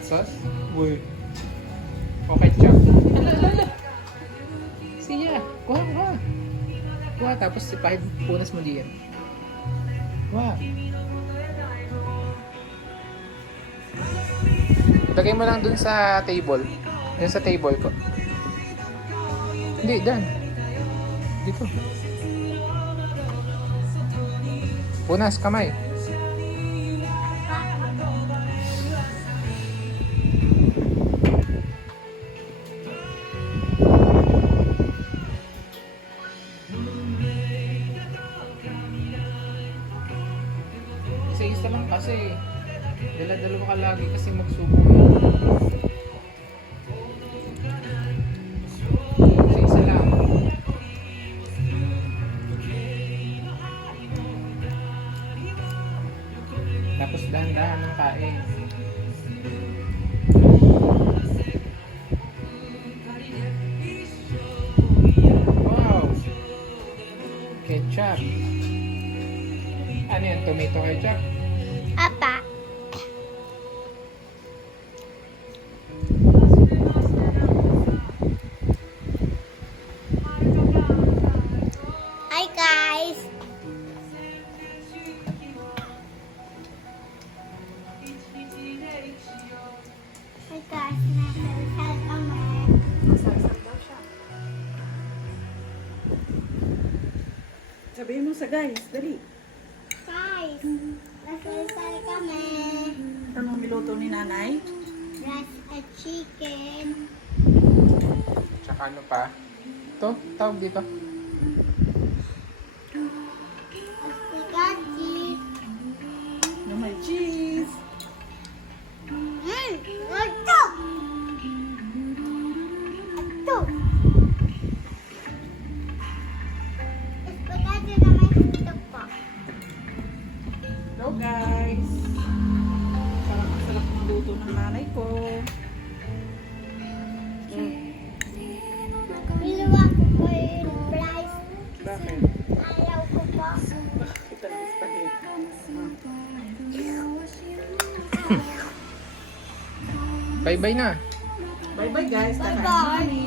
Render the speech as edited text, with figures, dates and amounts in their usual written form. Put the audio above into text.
hot sauce? Uy. O ketchup? Ala. Siya. Kuha. Kuha, tapos ipahid punas mo diyan. Kuha. Lagay mo lang dun sa table. Yan sa table ko. Hindi, dan. Dito. Punas, kamay. Isa-isa lang kasi. Dala-dalawa ka lagi kasi magsubo. Isa-isa lang. Tapos dahan-dahan ng kain. Wow! Ketchup. Ano yan? Tomato ketchup? Apa. Hi guys. Hi guys. Nasasal kami. Masasal daw siya. Sabihin mo sa guys, dali. Guys. Nasasal kami. Anong niluto ni nanay? Rice at chicken. Tsaka ano pa? Ito, tawag dito. Spaghetti. Na may cheese. Ito. Ito. Spaghetti na may ito pa. Hello guys. Sarap ng luto ng nanay ko. Niluwa ko po yung fries. Bakit? Ayaw ko po. Kita ng spaghetti. Bye-bye na. Bye bye guys. Bye-bye. Kakain kami.